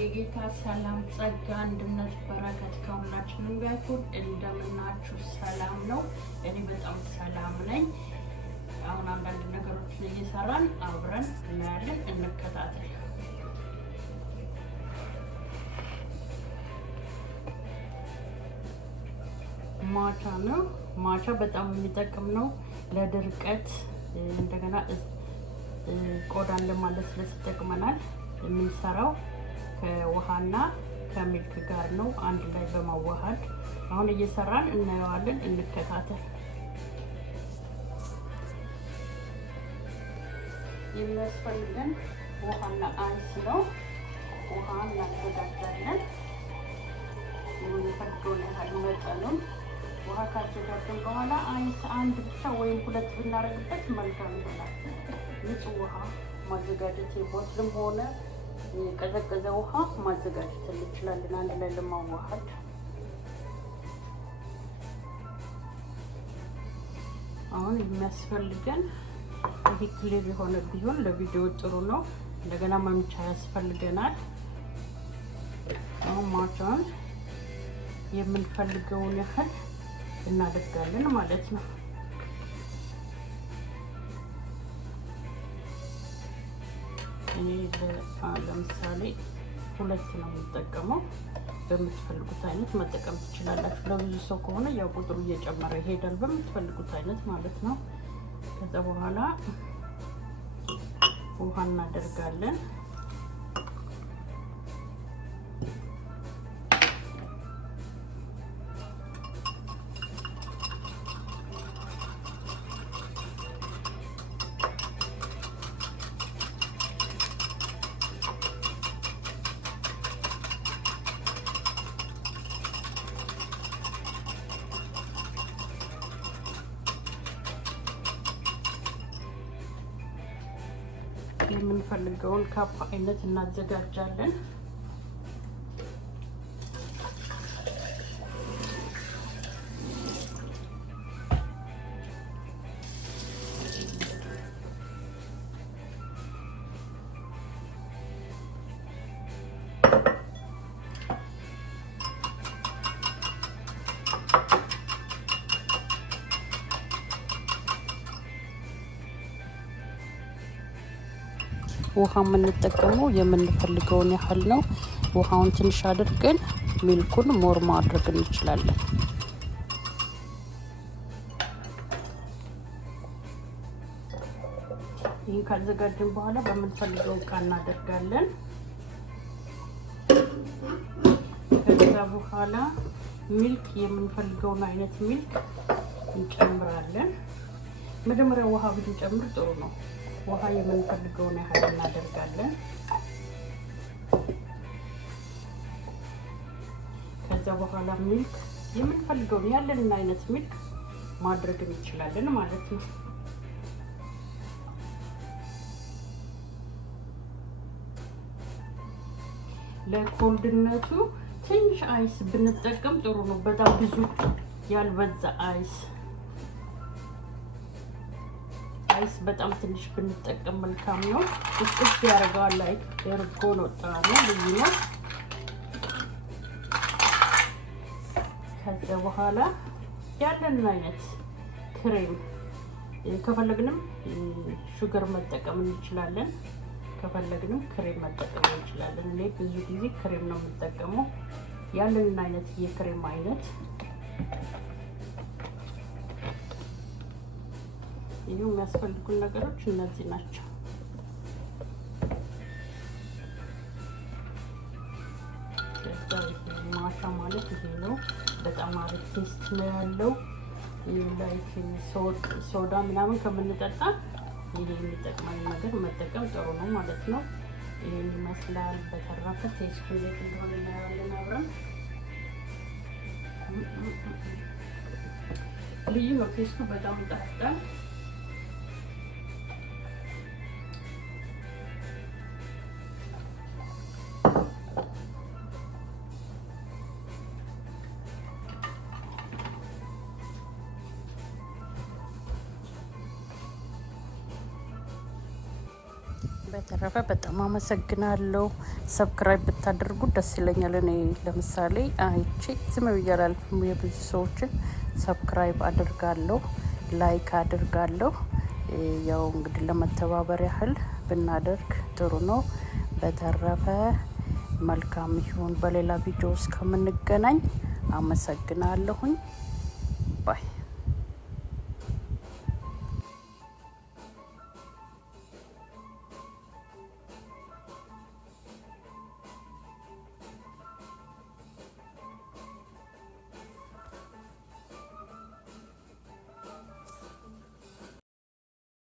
የጌታ ሰላም ጸጋ አንድነት በረከት ከሁላችንም ጋር ይሁን። እንደምናችሁ ሰላም ነው? እኔ በጣም ሰላም ነኝ። አሁን አንዳንድ ነገሮችን እየሰራን አብረን እናያለን። እንከታተል። ማቻ ነው። ማቻ በጣም የሚጠቅም ነው ለድርቀት፣ እንደገና ቆዳን ለማለስለስ ይጠቅመናል። የምንሰራው ከውሃና ከሚልክ ጋር ነው፣ አንድ ላይ በማዋሃድ አሁን እየሰራን እናየዋለን። እንከታተል። የሚያስፈልገን ውሃና አይስ ነው። ውሃ እናዘጋጃለን የምንፈልገውን ያህል መጠኑን። ውሃ ካዘጋጀን በኋላ አይስ አንድ ብቻ ወይም ሁለት ብናደርግበት መልካም ይሆናል። ንጹህ ውሃ ማዘጋጀት የቦትልም ሆነ የቀዘቀዘ ውሃ ማዘጋጀት እንችላለን አንድ ላይ ለማዋሃድ። አሁን የሚያስፈልገን ይሄ ክሊር የሆነ ቢሆን ለቪዲዮ ጥሩ ነው። እንደገና መምቻ ያስፈልገናል። አሁን ማቻውን የምንፈልገውን ያህል እናደርጋለን ማለት ነው። እኔ ለምሳሌ ሁለት ነው የምጠቀመው። በምትፈልጉት አይነት መጠቀም ትችላላችሁ። ለብዙ ሰው ከሆነ ያው ቁጥሩ እየጨመረ ይሄዳል፣ በምትፈልጉት አይነት ማለት ነው። ከዛ በኋላ ውሃ እናደርጋለን። የምንፈልገውን ካፕ አይነት እናዘጋጃለን። ውሃ የምንጠቀመው የምንፈልገውን ያህል ነው። ውሃውን ትንሽ አድርገን ሚልኩን ሞር ማድረግ እንችላለን። ይህን ካዘጋጀን በኋላ በምንፈልገው እቃ እናደርጋለን። ከዛ በኋላ ሚልክ የምንፈልገውን አይነት ሚልክ እንጨምራለን። መጀመሪያ ውሃ ብንጨምር ጥሩ ነው። ውሃ የምንፈልገውን ያህል እናደርጋለን። ከዛ በኋላ ሚልክ የምንፈልገውን ያለንን አይነት ሚልክ ማድረግ እንችላለን ማለት ነው። ለኮልድነቱ ትንሽ አይስ ብንጠቀም ጥሩ ነው። በጣም ብዙ ያልበዛ አይስ በጣም ትንሽ ብንጠቀም መልካም ነው። እስኪ ያደርገዋል ላይ እርጎ ነው ጣሙ ልዩ ነው። ከዛ በኋላ ያለንን አይነት ክሬም ከፈለግንም ሹገር መጠቀም እንችላለን፣ ከፈለግንም ክሬም መጠቀም እንችላለን። እኔ ብዙ ጊዜ ክሬም ነው የምጠቀመው። ያለንን አይነት የክሬም አይነት ይሄው የሚያስፈልጉን ነገሮች እነዚህ ናቸው። ማቻ ማለት ይሄ ነው። በጣም አሪፍ ቴስት ነው ያለው። ላይክ ሶዳ ምናምን ከምንጠጣ ይሄ የሚጠቅመን ነገር መጠቀም ጥሩ ነው ማለት ነው። ይሄን ይመስላል። በተረፈ ቴስቱ እንዴት እንደሆነ እናያለን አብረን። ልዩ ነው ቴስቱ፣ በጣም ይጣፍጣል። በተረፈ በጣም አመሰግናለሁ። ሰብስክራይብ ብታደርጉ ደስ ይለኛል። እኔ ለምሳሌ አይቼ ዝም ብዬ አላልፍም። የብዙ ሰዎችን ሰብስክራይብ አድርጋለሁ፣ ላይክ አድርጋለሁ። ያው እንግዲህ ለመተባበር ያህል ብናደርግ ጥሩ ነው። በተረፈ መልካም ይሁን። በሌላ ቪዲዮ እስከምንገናኝ አመሰግናለሁኝ። ባይ